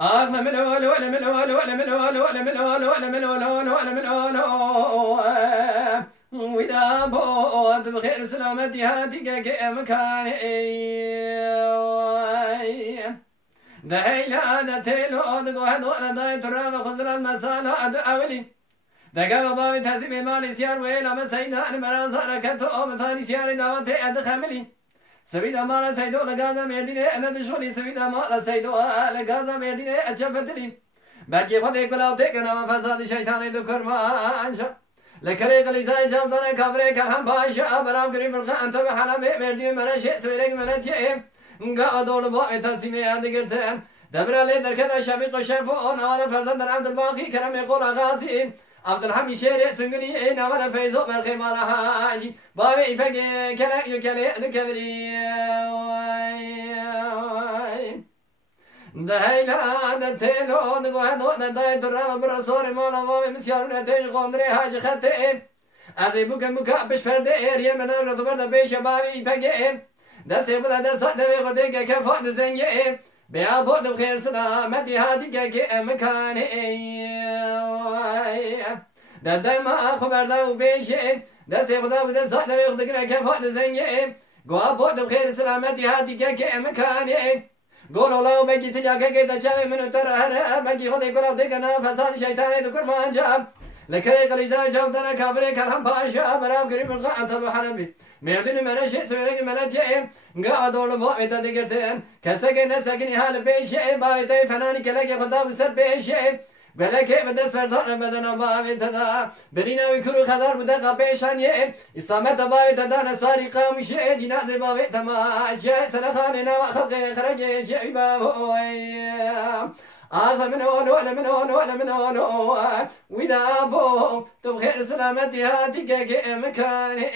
أغلى من الأول ولا من الأول ولا من الأول ولا من الأول ولا من الأول ولا من الأول وإذا بود بخير سلامتي هاتيك مكاني دهيلا دتيلو دقو هدو داي تراب خزر المسالة أدعولي دقا بابي تهزي بمالي سيار ويلا مسيدان مرازانا كتو مثالي سياري داوتي أدخملي سويدا مالا سيدو لغازا مرديني أنا دشولي سويدا مالا سيدو لغازا مرديني أجفتلي بلكي خودي قلاو تيكنا ما فساد شيطاني دو كرمانشا لكري قليزاي جامدانا كابري كالهم باشا برام قريب القاء انتو بحالا مرديني مرشي سويريك ملتيئي قاعد دول باقي تسيمي عندي قرتين دبر لي دركدا شبيق وشفو نوالا فزن در عبد الباقي كرم يقول غاسين عبد الحميد شيري سنقلي نوالا فيزو من خيمانا حاجي بابي إفاق كلا يكالي نكبري دهيلا دتيلو دقوهدو داي درام برسوري مالا بابي مسيارو نتيج غندري حاج خطي ازي بوكا بوكا بش فرده ايريا منام ردو برده بيش بابي إفاق دسته بوده دست نمی خودی که کفان زنگه بیا بود بخیر سلامتی هاتی که مکانه داده ما خبرده و بیشه دسته خدا بوده دست نمی خودی که کفان زنگه گوه بود بخیر سلامتی هاتی که مکانه قولوا بگی تجا که دچار منو ترهر بگی خودی گلاو دیگنا فساد شیطانی دو کرمان جام لكري قليزا جاودنا كابري كالهم باشا برام قريب القاعة تبو حنبي ميردين منشي سويرك ملتيئم قاعدوا لبوعي تدقرتين كسكن نسكني هال بيشي باويتي فناني كلاكي خدا وسر بيشي بلكي بدس فردان بدنا باوي تدا برينا ويكرو خدار بدقا بيشان يئم إسلامت باوي تدا نساري قامشي جنازي باوي تماشي سنخاننا وخلقي خرجي شي باوي أغلى من هون ولا من هون ولا من هون وإذا بو تبخير سلامتي هاتي مكاني